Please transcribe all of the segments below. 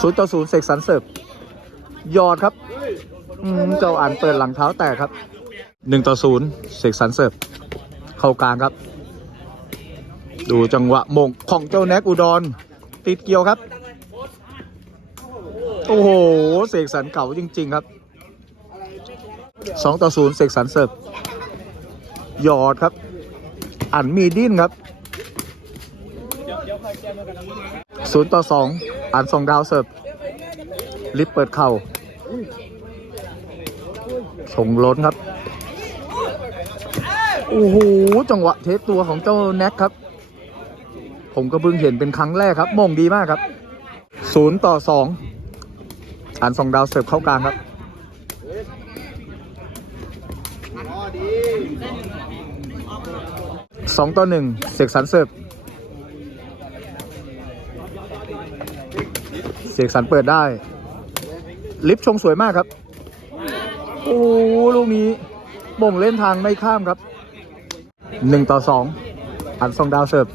ศูนย์ต่อศูนย์เสกสรรเสิร์ฟยอดครับอืมเจ้าอ่านเปิดหลังเท้าแตกครับหนึ่งต่อศูนย์เสกสรรเสิร์ฟเข้ากลางครับ ดูจังหวะมงของเจ้าแน็กอุดร ติดเกี่ยวครับ โอ้โหเสกสรรเก่าจริง ๆ ครับสองต่อศูนย์เสกสรรเสิร์ฟหยอดครับ อันมีดิ้นครับ ศูนย์ต่อสองอันสองดาวเสิร์ฟลิฟเปิดเข่าชงล้นครับ โอ้โห จังหวะเทสตัวของเจ้าแน็กครับ ผมก็เพิ่งเห็นเป็นครั้งแรกครับ มงดีมากครับศูนย์ต่อสองอันสองดาวเสิร์ฟเข้ากลางครับสองต่อหนึ่งเสกสรรเสิร์ฟ เสกสรรเปิดได้ ลิฟต์ชงสวยมากครับ โอ้ลูกนี้บ่งเล่นทางไม่ข้ามครับหนึ่งต่อสองอันสองดาวเสิร์ฟ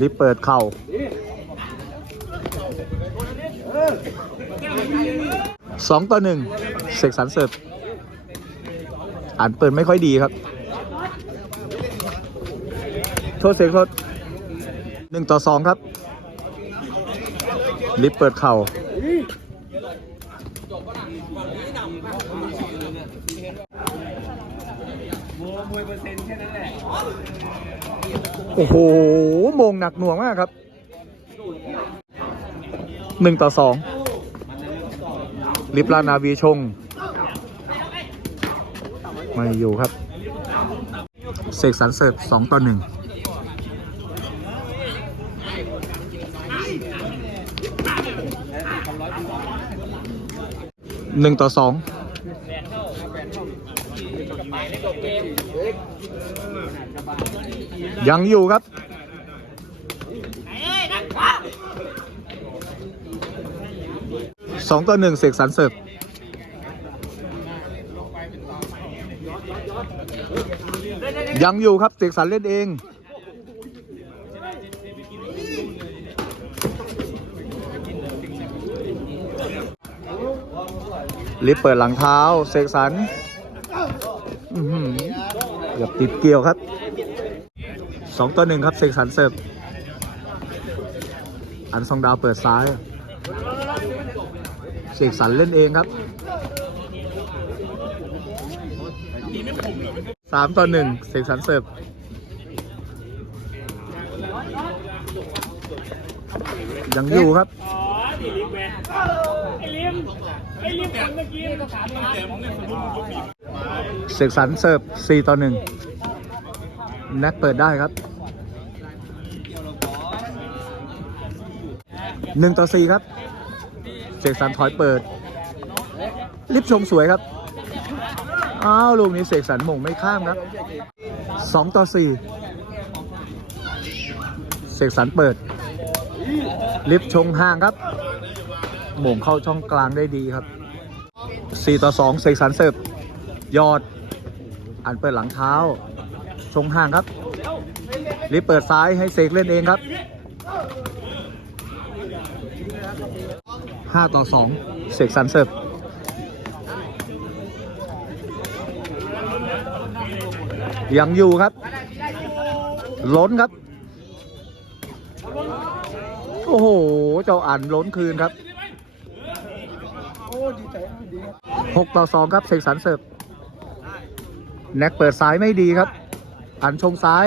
ลิฟเปิดเข่าสองต่อหนึ่งเสกสรรเสิร์ฟอันเปิดไม่ค่อยดีครับ โทษเสียงโทษหนึ่งต่อสองครับ ลิฟต์เปิดเข่าโอ้โหโมงหนักหน่วงมากครับ หนึ่งต่อสอง ลิฟลานาวีชง ไม่อยู่ครับ เสกสรรเสิร์ฟสองต่อหนึ่ง หนึ่งต่อสองยังอยู่ครับ สองต่อหนึ่งเสกสรรเสิร์ฟยังอยู่ครับเสกสรรเล่นเอง ลิฟเปิดหลังเท้าเสกสรรอื้อหือเกือบติดเกี่ยวครับสองต่อหนึ่งครับเสกสรรเสิร์ฟอันซองดาวเปิดซ้ายเสกสรรเล่นเองครับสามต่อหนึ่งเสกสรรเสิร์ฟยังอยู่ครับ เสกสรรเสิร์ฟสี่ต่อหนึ่งแน็กเปิดได้ครับหนึ่งต่อสี่ครับ เสกสรรถอยเปิด ลิฟต์ชงสวยครับ อ้าวลูกนี้เสกสรรหม่งไม่ข้ามครับสองต่อสี่เสกสรรเปิด ลิฟต์ชงห่างครับ หม่งเข้าช่องกลางได้ดีครับสี่ต่อสองเสกสรรเสิร์ฟยอด อันเปิดหลังเท้า ชงห่างครับลิฟต์เปิดซ้ายให้เสกเล่นเองครับห้าต่อสองเสกสรรเสิร์ฟยังอยู่ครับ ล้นครับ โอ้โห เจ้าอันล้นคืนครับ หกต่อสองครับเสกสรรเสิร์ฟแน็กเปิดซ้ายไม่ดีครับ อันชงซ้าย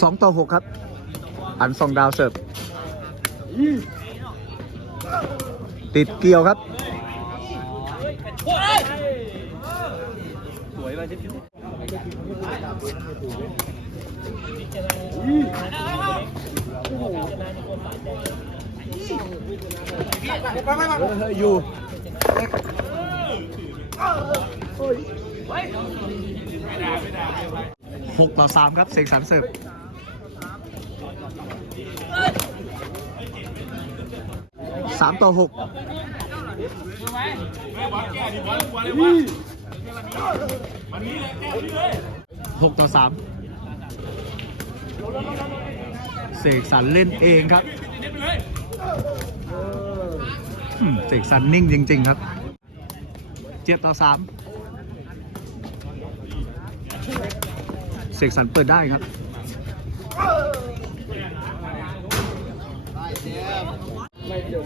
สองต่อหกครับ อันสองดาวเสิร์ฟติดเกี่ยวครับ อยู่หกต่อสามครับเสกสรรเสิร์ฟสามต่อหกหกต่อสามเสกสรรเล่นเองครับ เสกสรรนิ่งจริง ๆ ครับเจ็ดต่อสามเสกสรรเปิดได้ครับ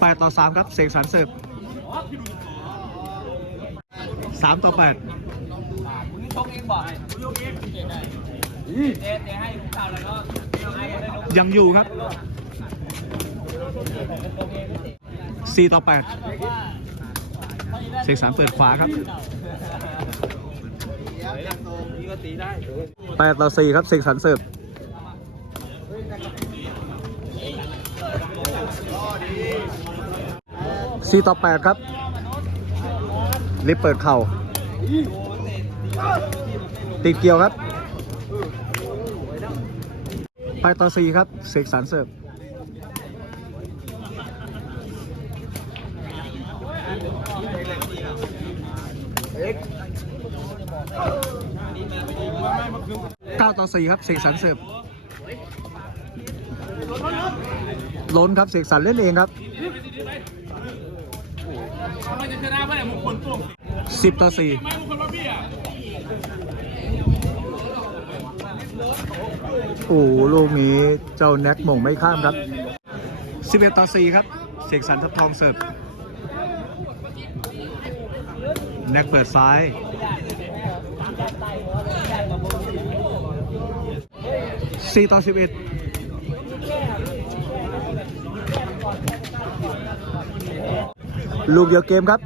แปดต่อสามครับเสกสรรเสิร์ฟสามต่อแปดยังอยู่ครับ สี่ต่อแปดเสกสรรเปิดขวาครับแปดต่อสี่ครับเสกสรรเสิร์ฟสี่ต่อแปดครับลิฟเปิดเข่า ติดเกี่ยวครับไปต่อสี่ครับเสกสรรเสิร์ฟ เก้าต่อสี่ครับเสกสรรเสิร์ฟล้นครับเสกสรรเล่นเองครับสิบต่อสี่โอ้โหลูกนี้เจ้าแน็กหม่งไม่ข้ามครับสิบเอ็ดต่อสี่ครับ เสกสรรทับทองเสิร์ฟ แน็กเปิดซ้ายสี่ต่อสิบเอ็ดลูกเดียวเกมครับ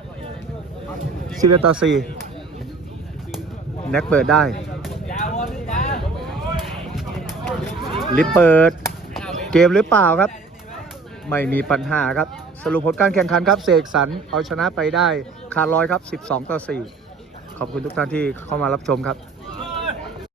สิบเอ็ดต่อสี่แน็กเปิดได้ ลิฟต์เปิด เกมหรือเปล่าครับ ไม่มีปัญหาครับ สรุปผลการแข่งขันครับเสกสรรเอาชนะไปได้คาร้อยครับ 12 ต่อ 4 ขอบคุณทุกท่านที่เข้ามารับชมครับ